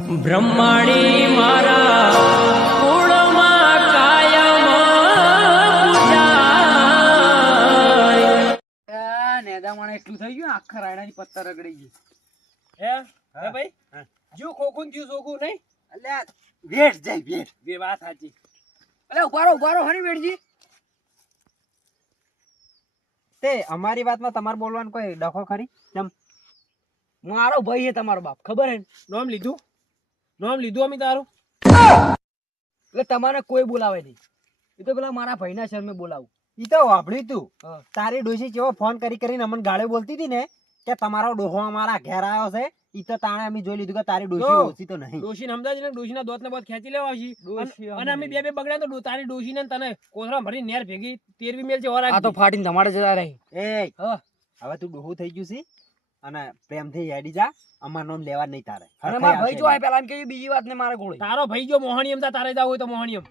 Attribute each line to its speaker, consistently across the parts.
Speaker 1: બ્રહ્માણી મારા કુળમાં કાયમ પૂજાય
Speaker 2: નેદા મને એટલું થઈ ગયું આખા રાયડાની પત્તા રગડી ગઈ.
Speaker 3: હે? હે ભાઈ? જો ખોખું થયું સોખું નહીં?
Speaker 2: અલ્યા વેઠ જાય વેઠ.
Speaker 3: બે વાત સાચી.
Speaker 2: અલ્યા ઉભારો ઉભારો હરી વેઠજી તે અમારી વાતમાં તમારે બોલવાનું કોઈ ડખો ખરી? કેમ મારો ભાઈ છે તમારો બાપ ખબર હે?
Speaker 3: નોમ લીધું? નોમ લીધું અમે તારું?
Speaker 2: એટલે તમારે કોઈ બોલાવે નહીં. એ તો પેલા મારા ભાઈના શરમે બોલાવું.
Speaker 4: એ તો વાપર્યું તું. તારી ડોશી જેવો ફોન કરી કરીને અમને ગાળે બોલતી હતી ને કે તમારો ડોહો અમારા ઘેર આવ્યો છે ઈ તો તાણે અમે જોઈ લીધું કે તારી ડોશી ઓછી તો નહીં.
Speaker 3: ડોશીને સમજાજી ને દોત ને બધ ખેંચી લેવા છે અને અમે બે બે બગડ્યા તો તારી ડોસી ને તને કોથળા ભરી નેર ભેગી તેરવી મેલ છે ઓર
Speaker 2: આ તો ફાટીને ધમાડે જતા રહી.
Speaker 4: એ હવે તું ડોહું થઈ ગયું છે? અને પ્રેમથી હેડી જા અમાર નોમ લેવા નહીં તારે.
Speaker 2: અને મારા ભાઈ જો આ પેલા એમ કે બીજી વાત ને મારે ગોળી.
Speaker 3: તારો ભાઈ જો મોહણીયમ તા તારે જાવ હોય તો મોહણીયમ.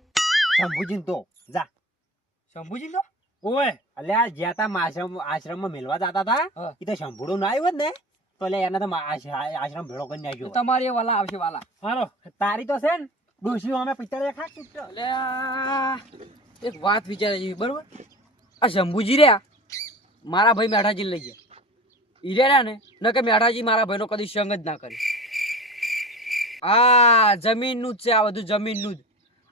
Speaker 4: શંભુજીને તો જા.
Speaker 2: શંભુજી તો?
Speaker 3: ઓય
Speaker 4: અલ્યા જ્યાં તા આશ્રમ આશ્રમમાં મિલવા જતા
Speaker 2: તા
Speaker 4: ઈ તો શંભુડો ના આવ્યો ને તો લે એને તો આશ્રમ ભેળો કરી
Speaker 2: તો
Speaker 4: નાખ્યો
Speaker 2: તમારી વાલા આવશે વાલા.
Speaker 3: હારો.
Speaker 4: તારી તો છે ને ડોશી અમે પિતળે ખા.
Speaker 2: એટલે એક વાત વિચારે જેવી બરોબર? આ શંભુજી રહ્યા મારા ભાઈ મેઠાજી લઈ ગયા. ઈ ને? ન કે મેઢાજી મારા ભાઈનો કદી સંગ જ ના કરી આ જમીનનું જ છે, આ બધું જમીનનું જ.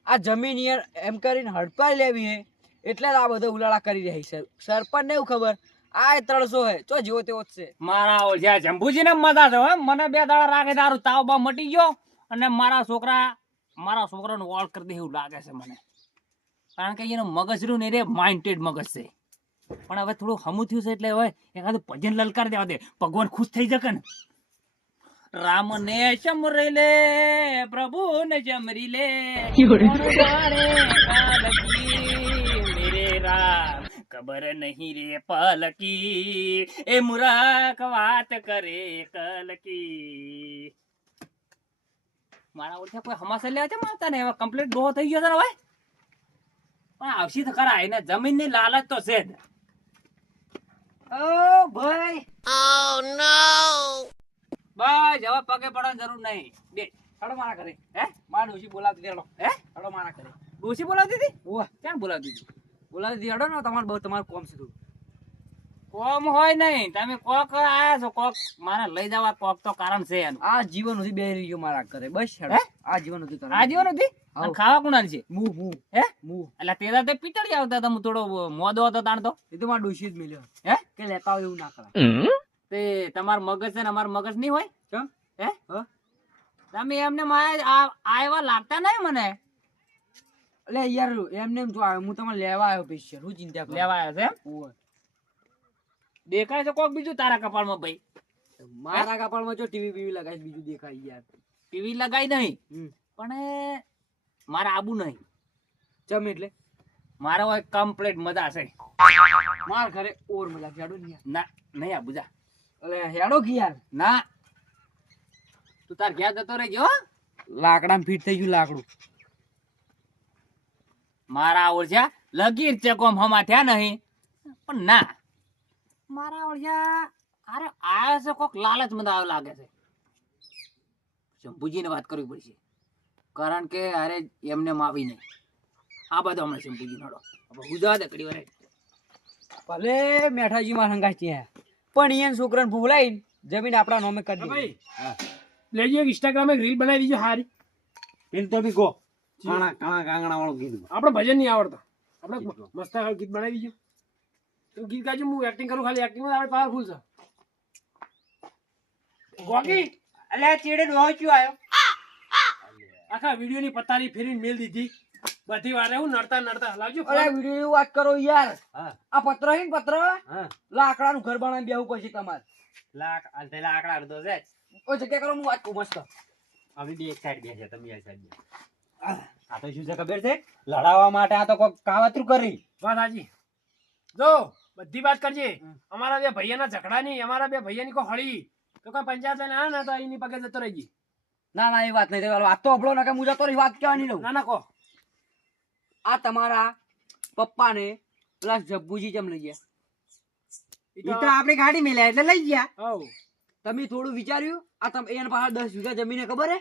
Speaker 2: આ જમીન એમ કરીને હડપાઈ લેવી હે. એટલે જ આ બધો ઉલાળા કરી રહી છે. સરપંચ ને એવું ખબર? આ ત્રણસો હે. ચો જેવો તેવો જ છે.
Speaker 3: મારા ઓળખ્યા જંબુજીને મજા છે, હો. મને બે દાડા રાખે તારું તાવ બા મટી ગયો અને મારા છોકરા, મારા છોકરાનો ઓળ કરી દે એવું લાગે છે મને. કારણ કે એનો મગજ રહ્યું ને રે માઇન્ડેડ મગજ છે. પણ હવે થોડું હમું થયું છે એટલે હવે એકાદું ભજન લલકાર દેવા દે. ભગવાન ખુશ થઈ જકે ને. રામ ને સમરી લે પ્રભુ ને જમરી લે. મેરે રામ ખબર નહીં રે પલકી. એ મુરાક વાત કરે કલકી. મારા ઓછા કોઈ હમાસા લેવા છે મારતા ને એવા કમ્પ્લીટ ડોહો થઈ ગયો છે ને ભાઈ પણ આવશી તો ખરા એને જમીનની લાલચ તો છે જ.
Speaker 2: ઓ ભાઈ.
Speaker 3: બસ હવે પગે પડવાની જરૂર નહીં. બે
Speaker 2: હડો મારા ઘરે.
Speaker 3: હે?
Speaker 2: મારા ડોશી બોલાવતી હતી, હડો
Speaker 3: હે?
Speaker 2: હડો મારા ઘરે.
Speaker 3: ડોશી બોલાવતી હતી?
Speaker 2: ઓહ
Speaker 3: ક્યાં બોલાવતી હતી?
Speaker 2: બોલાવતી હતી, હડો ને તમારે બહુ તમારું કોમ છે
Speaker 3: કોમ હોય નહીં તમે કોક આયા છો કોક મારે લઈ જવા કોક તો કારણ છે એનું.
Speaker 2: આ જીવન સુધી બે રહ્યો મારા ઘરે બસ હેડો.
Speaker 3: હે?
Speaker 2: આ જીવન સુધી કરે.
Speaker 3: આ જીવન નથી અને ખાવા કોણ છે?
Speaker 2: મું હું
Speaker 3: હે?
Speaker 2: મું.
Speaker 3: એટલે તેરા તે પીટડી આવતા હતા હું થોડો મોદો હતો તાણ તો.
Speaker 2: એ તો મારા ડોશી જ મળ્યો
Speaker 3: હે?
Speaker 2: કે લેતા હોય એવું ના કરાય.
Speaker 3: તે તમારું મગજ છે ને અમારું મગજ નહીં હોય?
Speaker 2: કેમ?
Speaker 3: હે? તમે એમને મારા આ આ એવા લાગતા નહીં મને?
Speaker 2: એટલે યાર એમને એમ જો હું તમને લેવા આવ્યો પેશિયલ હું ચિંતા
Speaker 3: લેવા આવ્યો છે? દેખાય છે કોક બીજું તારા કપાળમાં ભાઈ?
Speaker 2: મારા કપાળમાં જો ટીવી બીવી લગાવી બીજું દેખાય યાર.
Speaker 3: ટીવી લગાઈ નહીં. પણ મારા આબુ નહીં.
Speaker 2: ચમ એટલે.
Speaker 3: મારે હોય કમ્પ્લીટ મજા છે.
Speaker 2: માર ઘરે ઓર મજા હેડો ને
Speaker 3: ના નહીં આ બુજા.
Speaker 2: અલે હેડો કી યાર.
Speaker 3: ના. તું તાર ઘેર જતો રહેજો હો.
Speaker 2: લાકડામાં ફીટ થઈ ગયું લાકડું.
Speaker 3: મારા ઓળજા લગીર છે કોમ હમા થયા નહીં. પણ ના. મારા ઓળજા અરે આયો છે કોક લાલચ મને આવ લાગે છે. શંભુજીને વાત કરવી પડશે. કારણ કે અરે એમને માવી નહીં. આ બધો હમણાં શંભુજી નડો. હવે ઉજા દે કડી વારે
Speaker 2: ભલે મેઠાજી માં હંગાશ ત્યાં પણ ઈયન છોકરાને ભૂલાઈ જમીન આપણા નોમે કરી દીધી.
Speaker 3: ભાઈ. લેજો એક ઇન્સ્ટાગ્રામ એ રીલ બનાવી દીજો હારી.
Speaker 4: પેલ તો બી ગો. કાણા કાણા કાંગણા વાળું ગીત
Speaker 3: આપણે ભજન નહીં આવડતા. આપણે મસ્ત ગીત બનાવી દીજો. તો ગીત ગાજો હું એક્ટિંગ કરું ખાલી. એક્ટિંગ આપણે પાવરફુલ છે. ગોગી!
Speaker 4: અલ્યા ચેડે ક્યો આવ્યો
Speaker 3: આખા વીડિયો ની પત્તાની ફેરીને મેલ દીધી. બધી વારે હું નડતા નડતા લાવજો
Speaker 2: અરે વીડિયો વાત કરો યાર. આ પત્ર હે પત્ર?
Speaker 4: હા.
Speaker 2: લાકડાનું ઘર બનાવી બેહવું પછી તમારે.
Speaker 4: લાક આ લાકડા અડધો છે
Speaker 2: ઓ જગ્યા કરો હું વાત કહું મસ્ત.
Speaker 4: અમે બી એક સાઈડ બેસે તમે આ સાઈડ આ તો શું છે ખબર છે? લડાવવા માટે આ તો કોક કાવતરું કરી.
Speaker 3: વાત હાજી જો બધી વાત કરજે. અમારા બે ભૈયાના ઝઘડા ની અમારા બે ભૈયાની કોઈ હળી. તો કોઈ પંચાયત લઈને આ ના તો એની પગે જતો રહી
Speaker 2: ના ના એ વાત નહીં વાત તો અભળો ના કે હું જતો રહી વાત કહેવાની લઉં.
Speaker 3: ના ના કહો.
Speaker 2: આ તમારા પપ્પાને પ્લસ જબ્બુજી જેમ લઈ ગયા.
Speaker 3: ઈ
Speaker 4: ઈ તો આપણી ગાડી મેલ્યા એટલે લઈ ગયા.
Speaker 2: તમે થોડું વિચાર્યું? આ તમે એના પાસે દસ વીઘા જમીને ખબર હે?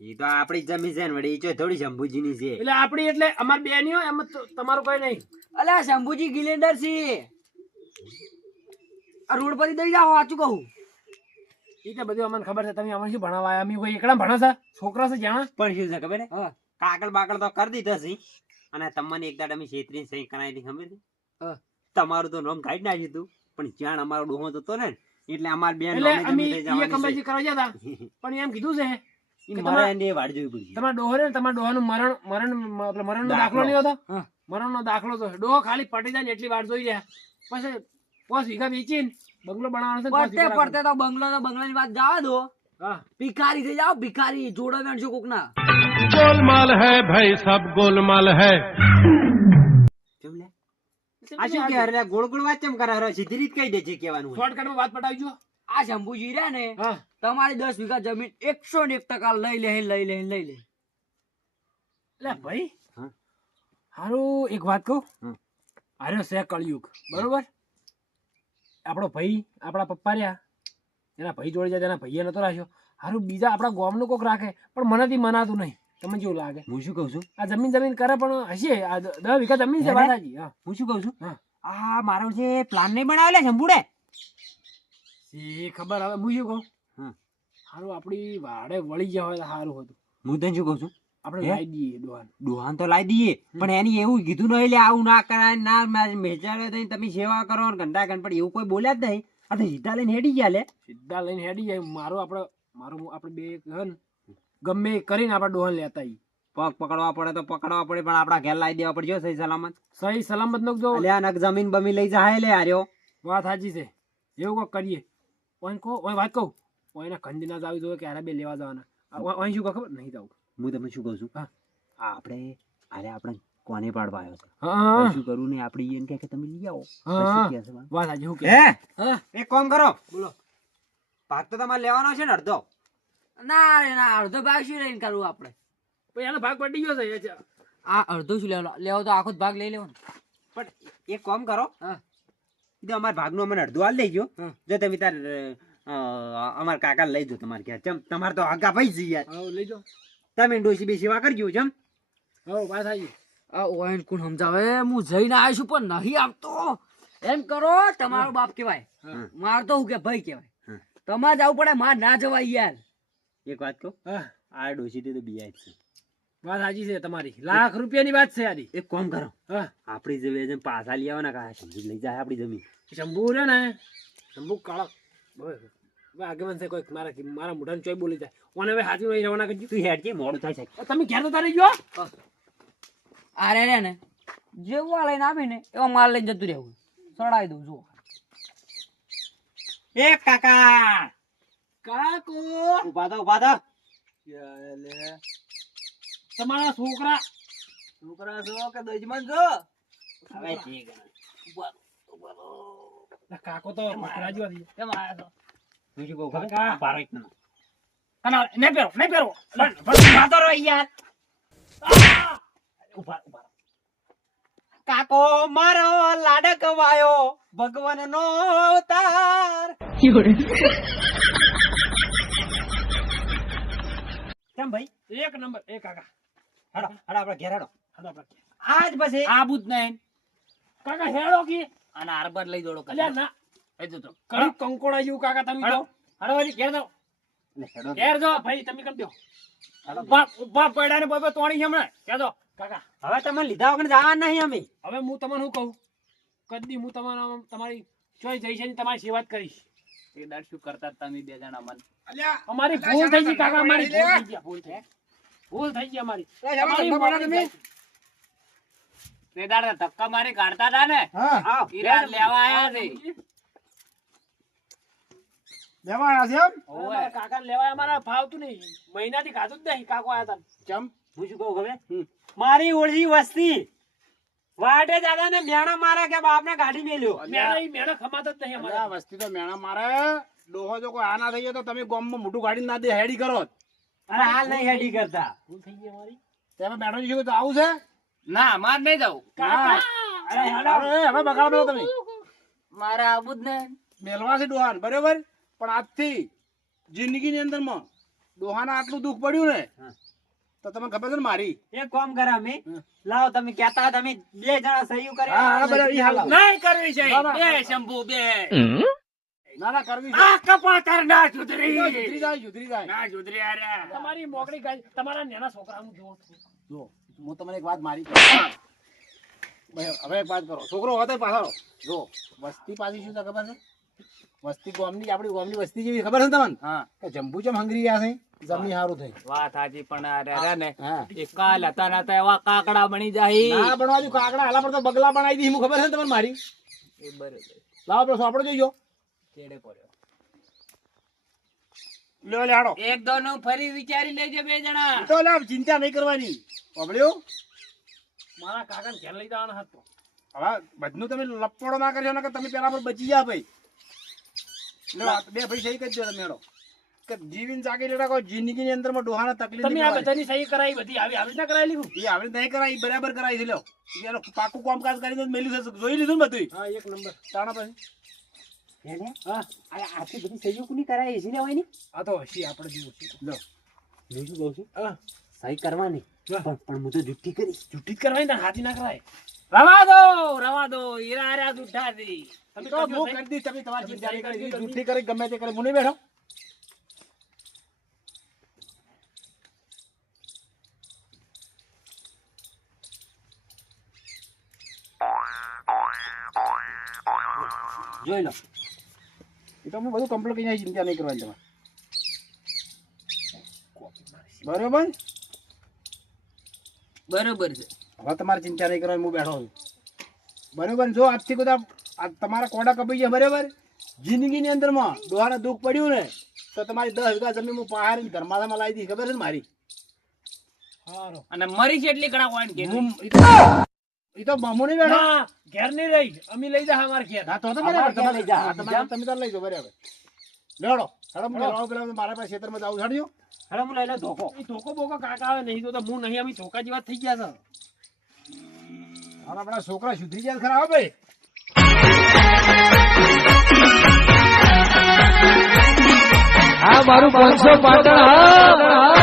Speaker 4: એ તો આપણી જમીન છે ને વળી ઈ થોડી શંભુજીની છે.
Speaker 5: એટલે આપણી એટલે અમાર બેનીઓ હોય એમ તો તમારું કઈ નહીં.
Speaker 2: અલ્યા શંભુજી ગિલેન્ડર છે. આ રોડ પર દઈ જાઓ સાચું કહું.
Speaker 5: એ તો બધું અમને ખબર છે તમે અમને શું ભણાવવા અમે કોઈ એકડા ભણાશે છે? છોકરા છે જાણા?
Speaker 4: પણ શું છે ખબર હે?
Speaker 2: હા.
Speaker 4: કાકડ બાકડ તો કરી દીધો છે. અને તમને એક દાડા અમે છેતરીને સહી કરાવી હતી ખબર તમારું તો નામ કાઢી નાખ્યું હતું પણ જ્યાં અમારો ડોહો જતો ને એટલે અમાર બેન
Speaker 5: એટલે
Speaker 4: નામે
Speaker 5: અમે કંબાજી
Speaker 4: છે.
Speaker 5: કરવા હતા. પણ એમ કીધું છે
Speaker 4: ઈ
Speaker 5: કે
Speaker 4: મારે
Speaker 5: તમારે-
Speaker 4: એને વાડ જોવી પડશે
Speaker 5: તમારા ડોહો તમારા ડોહાનું મરણ મરણ મરણનો દાખલો.
Speaker 4: દાખલો.
Speaker 5: નહીં હોતો મરણનો દાખલો તો. ડોહો ખાલી પટી જાય એટલી વાર જોઈ રહ્યા પછી પાંચ વીઘા વેચીને બંગલો બનાવવાનો છે
Speaker 2: પડતે પડતે તો બંગલો તો બંગલાની વાત જવા દો. ભિખારી થઈ જાઓ ભિખારી જોડે વેણશો કોક ના
Speaker 6: गोलमाल है भाई सब गोलमाल है
Speaker 4: કેમ લે? આ શું કે અરે ગોળ ગોળ વાત કેમ કરે અરે સીધી રીત કહી દે છે કહેવાનું હોય.
Speaker 5: શોર્ટકટમાં વાત પટાવજો
Speaker 2: આ શંભુજી રહ્યા ને
Speaker 5: હા
Speaker 2: તમારી દસ વીઘા જમીન એકસો ને એક ટકા લઈ લે લઈ લે લઈ લે
Speaker 5: એટલે ભાઈ
Speaker 4: હા.
Speaker 5: હારું એક વાત કહું
Speaker 4: હમ.
Speaker 5: હાર્યો છે કળિયુગ બરોબર આપણો ભાઈ આપણા પપ્પા રહ્યા એના ભાઈ જોડે જાય એના ભાઈએ નતો રાખ્યો હારું બીજા આપણા ગામનું કોક રાખે પણ મનેથી મનાતું નહીં તમને જેવું લાગે.
Speaker 4: હું શું કહું છું?
Speaker 5: આ જમીન જમીન કરે પણ હશે. આ દસ વીઘા જમીન છે
Speaker 4: હે?
Speaker 5: હા.
Speaker 4: હું શું કહું છું? આ મારો જે પ્લાન નહીં બનાવેલા શંભુડે
Speaker 5: એ ખબર હવે હું શું કહું? સારું આપણી વાડે વળી ગયા હોય સારું હતું.
Speaker 4: હું તને શું કહું છું?
Speaker 5: આપણે લાવી દઈએ ડોહાને
Speaker 4: ડોહાન તો લાવી દઈએ પણ એની એવું કીધું નહીં લે આવું ના કરાય ના મેચાડે તો તમે સેવા કરો ને ઘંટા ઘંટ એવું કોઈ બોલ્યા જ નહીં. આ તો સીધા લઈને હેડી ગયા લે.
Speaker 5: સીધા લઈને હેડી જાય મારું આપણે મારું આપણે બે હન ગમે એ કરીને આપણે ડોહન લેતા
Speaker 4: પગ પકડવા પડે તો પકડવા પડે પણ આપડા ઘેર લાવી દેવા પડશે સહી સલામત.
Speaker 5: સહી સલામત નો જો
Speaker 4: નક જમીન બમી લઈ જાય લે આર્યો
Speaker 5: વાત સાચી છે. એવું કોક કરીએ. ઓય કહો ઓય વાત કહું. ઓયના ખંડી ના જાવી જોઈએ કે આરે બે લેવા જવાના. ઓય શું ખબર? નહીં જાવ.
Speaker 4: હું તમને શું કહું છું?
Speaker 5: હા.
Speaker 4: આપણે અરે આપણે કોને પાડવા આવ્યો છે?
Speaker 5: હા.
Speaker 4: શું કરું ને આપણે એમ કે તમે લઈ આવો.
Speaker 5: વાત સાચી હું કે
Speaker 4: હે. એક કામ કરો.
Speaker 2: બોલો.
Speaker 4: ભાગ તો તમારે લેવાનો છે ને અડધો.
Speaker 2: ના રે ના અડધો ભાગ શું લઈને કરવું આપણે?
Speaker 5: પછી એનો ભાગ પડી ગયો છે
Speaker 2: આ અડધો શું લેવો લેવો તો આખો જ ભાગ લઈ લેવો
Speaker 4: પણ એક કામ કરો.
Speaker 2: હા.
Speaker 4: અમારા ભાગનું અમને અડધું હાલ લઈ
Speaker 2: ગયો
Speaker 4: જો તમે તાર અમારા કાકા લઈ જો તમારે ઘેર. ચમ તમારે તો આગા ભાઈ જઈ યાર.
Speaker 5: લઈ જાઓ.
Speaker 4: તમે ડોસી બી સેવા કરજો ચમ.
Speaker 5: હા વાત આવી
Speaker 2: આ ઓયન કોણ સમજાવે? હું જઈને આવ્યો છું પણ નહીં આવતો. એમ કરો તમારો બાપ કહેવાય. માર તો હું કે ભાઈ કહેવાય. તમારે જવું પડે માર ના જવાય યાર.
Speaker 4: એક વાત કહું?
Speaker 5: હા.
Speaker 4: આ ડોસી તો બિયાજ છે.
Speaker 5: વાત સાચી છે તમારી. લાખ રૂપિયાની વાત છે આરી
Speaker 4: એક કોમ કરો.
Speaker 5: હા.
Speaker 4: આપણી જમીન જેમ પાછા લઈ આવવાના કા શંભુ લઈ જાય આપણી જમીન?
Speaker 5: શંભુ રે ને. શંભુ કાળો. આગેવાન છે કોઈ મારા મારા મોઢાને ચોય બોલી જાય. ઓને હવે હાથી નહીં રવાના કરજો
Speaker 4: તું હેડ કે મોડું થાય છે.
Speaker 5: તમે ઘેર તો તારી ગયો?
Speaker 2: આરે રે ને. જેવું લઈને આવીને એવો માલ લઈને જતું રહેવું. સડાઈ દઉં જુઓ.
Speaker 4: એ કાકા!
Speaker 5: કાકો!
Speaker 4: ઊભા થા ઊભા થા
Speaker 5: તમારા છોકરા
Speaker 2: છોકરા છો કે દજમન છો?
Speaker 4: હવે ઠીક
Speaker 5: કાકો તો રાજી વાળી
Speaker 2: કેમ આયા છો
Speaker 4: બીજું કહું
Speaker 5: કાકા.
Speaker 4: બારો એક નંબર.
Speaker 5: કના ને પેરો ને બસ
Speaker 4: માતો રો યાર.
Speaker 5: ઊભા ઊભા
Speaker 4: કાકો મારો લાડકવાયો ભગવાન નો અવતાર કેમ ભાઈ?
Speaker 5: એક નંબર એ કાકા.
Speaker 4: હેડો હેડો આપણે ઘેર હેડો
Speaker 5: આપણે.
Speaker 4: આજ પછી
Speaker 3: આબુ જ નહીં.
Speaker 5: કાકા હેડો કે.
Speaker 3: અને આરબર લઈ દોડો
Speaker 5: અલ્યા ના.
Speaker 3: એ દો તો
Speaker 5: કયું કંકોડા જેવું કાકા તમે
Speaker 3: હેડો
Speaker 5: કહો.
Speaker 3: હેડો વળી ઘેર જાઓ.
Speaker 5: ઘેર જો ભાઈ તમે કેમ દો
Speaker 3: ઊભા ઊભા પડ્યા ને બબે તોણી છે હમણાં. કહે દો
Speaker 5: કાકા
Speaker 4: હવે તમે લીધા વગર જવા નહીં અમે.
Speaker 5: હવે હું તમને શું કહું? કદી હું તમારા તમારી ચોઈ જઈશ ને તમારી સેવા જ કરીશ.
Speaker 3: એ દાડ શું કરતા તમે બે જણા મન?
Speaker 5: અમારી ભૂલ થઈ ગઈ કાકા અમારી ભૂલ થઈ ગઈ ભૂલ થઈ ભૂલ થઈ ગઈ અમારી. તમારી મોકળી થઈ.
Speaker 3: તે દાડ ધક્કા મારી કાઢતા હતા ને? લેવા આયા છે.
Speaker 5: કાકા લેવાય અમારા ભાવતું નહીં. મહિનાથી ખાધું જ નહીં કાકો આયા હતા.
Speaker 4: હું શું કહું ખબર? મારી ઓળખી વસ્તી. વાટે દાદા ને મેણા મારે કે બાપ ને ગાડી મેલ્યો.
Speaker 5: મેણા ઈ મેળા ખમાત જ નહીં અમારા.
Speaker 7: વસ્તી તો મેણા મારે. ડોહો જો કોઈ આ ના થઈ ગયો તો તમે ગોમમાં મોટું ગાડી ના દે હેડી કરો.
Speaker 4: અરે હાલ નહીં હેડી કરતા.
Speaker 5: ભૂલ થઈ ગઈ અમારી.
Speaker 7: તમે બેઠો છે તો આવું છે?
Speaker 3: ના માર નહીં જાવ
Speaker 5: કાકા!
Speaker 7: અરે હવે બગાડો તમે.
Speaker 3: મારે આવું જ ને.
Speaker 7: મેલવા છે ડોહાન બરોબર? પણ આજથી જિંદગીની અંદરમાં ડોહાના આટલું દુઃખ પડ્યું ને તો તમને ખબર છે ને મારી?
Speaker 4: એક કામ કર અમે. લાવો તમે કહેતા તમે બે જણા સહયું કરે
Speaker 7: હા, હા, બરાબર, ઈ હાલ.
Speaker 3: નહીં કરવી છે. બે શંભુ બે.
Speaker 7: ના ના કરવી છે.
Speaker 3: આ કપાતર ના સુધરી.
Speaker 7: સુધરી જાય જાય.
Speaker 3: ના અરે.
Speaker 5: તમારી ગાય તમારા નેના છોકરાનું જોવો
Speaker 7: જો હું તમને એક વાત મારી હવે એક વાત કરો. છોકરો હતો પાછળ જો વસ્તી પાછી શું ખબર છે? વસ્તી ગોમની આપણી ગોમની વસ્તી જેવી ખબર છે ને તમને?
Speaker 3: હા.
Speaker 7: કે જંબુ ચમ હંગરી આ છે જમી સારું થઈ
Speaker 3: વાત હાજી પણ અરે અરે ને
Speaker 7: એકા
Speaker 3: લતા કાલ હતા એવા કાકડા બની જાય.
Speaker 7: ના બનવા દઉં કાકડા હાલા પર તો બગલા બનાવી દી હું ખબર છે ને તમને મારી?
Speaker 3: એ બરોબર.
Speaker 7: લાવો પેલો સોપડો જોઈજો
Speaker 3: કેડે પડ્યો.
Speaker 7: લ્યો લે હાડો
Speaker 3: એક દો નું ફરી વિચારી લેજે બે જણા.
Speaker 7: તો લાવ ચિંતા નહીં કરવાની. ઓબળ્યો
Speaker 5: મારા કાકાને ઘેર લઈ જવાના હતો.
Speaker 7: હવે બધું તમે લપોડો ના કરજો ને કે તમે પેલા પર બચી જા ભાઈ. બે ભાઈ સહી કરી દો તમે હેડો. કે જીવીને જાગી લેતા કોઈ જિંદગીની અંદરમાં ડોહાને તકલીફ
Speaker 5: તમે આ બધાની સહી કરાવી બધી આવી આવી રીતના કરાવી લીધું
Speaker 7: એ આપણે નહીં કરાય બરાબર કરાય છે લ્યો એનો પાકું કામકાજ કરીને મેલ્યું છે જોઈ લીધું ને બધું
Speaker 5: હા એક નંબર.
Speaker 7: તાણા પછી
Speaker 4: એને? આ કોની
Speaker 5: તો હસી આપણે જેવું
Speaker 7: લો.
Speaker 4: હું કહું છું?
Speaker 5: હા.
Speaker 4: સહી કરવાની. પણ પણ હું તો જુઠ્ઠી
Speaker 5: જ કરવાની ને હાથી ના કરાય.
Speaker 3: રવા દો રવા દો હીરા હારા થી
Speaker 5: તમે
Speaker 7: તો
Speaker 5: મો
Speaker 7: કરી દી તમે તમારી નહીં કરી જુઠ્ઠી કરી ગમે તે કરી મુને બેઠો.
Speaker 4: જોઈ લો.
Speaker 7: એ તો બધું કમ્પ્લીટ કરીને ચિંતા નહીં કરવાની તમારે. બરોબર?
Speaker 3: બરોબર છે
Speaker 7: હવે તમારે ચિંતા નહીં કરવાની હું બેઠો છું બરોબર જો આજથી બધા આ તમારા કોડા કપાઈ ગયા બરાબર જિંદગીની અંદરમાં દોહાને દુઃખ પડ્યું ને તો તમારી દસ વીઘા જમીન હું પહાડી ધર્માદામાં લાવી દઈશ ખબર છે ને મારી
Speaker 5: હારો.
Speaker 3: અને મરી છે એટલી કડા હોય ને કે
Speaker 7: હું ઈ તો- મામુ નહીં બેઠો
Speaker 5: ના ઘેર નહીં રહી અમે લઈ જા અમાર ઘેર
Speaker 7: હા, તો તો બરાબર
Speaker 4: ક્યાં લઈ જા?
Speaker 7: તમે તમે તો લઈ જાઓ બરાબર મને લેવડાવું પેલા મારા પાસે ખેતરમાં જાવ છાડજો
Speaker 4: હવે હું લઈ લો ધોકો.
Speaker 5: એ ધોકો બોકો કાકા આવે નહીં તો તો હું નહીં અમે ધોકા જેવા થઈ ગયા છે.
Speaker 7: હવે આપણા છોકરા સુધરી ગયા ખરા હો ભાઈ.
Speaker 1: આ મારું પાંચસો પાટણ હા.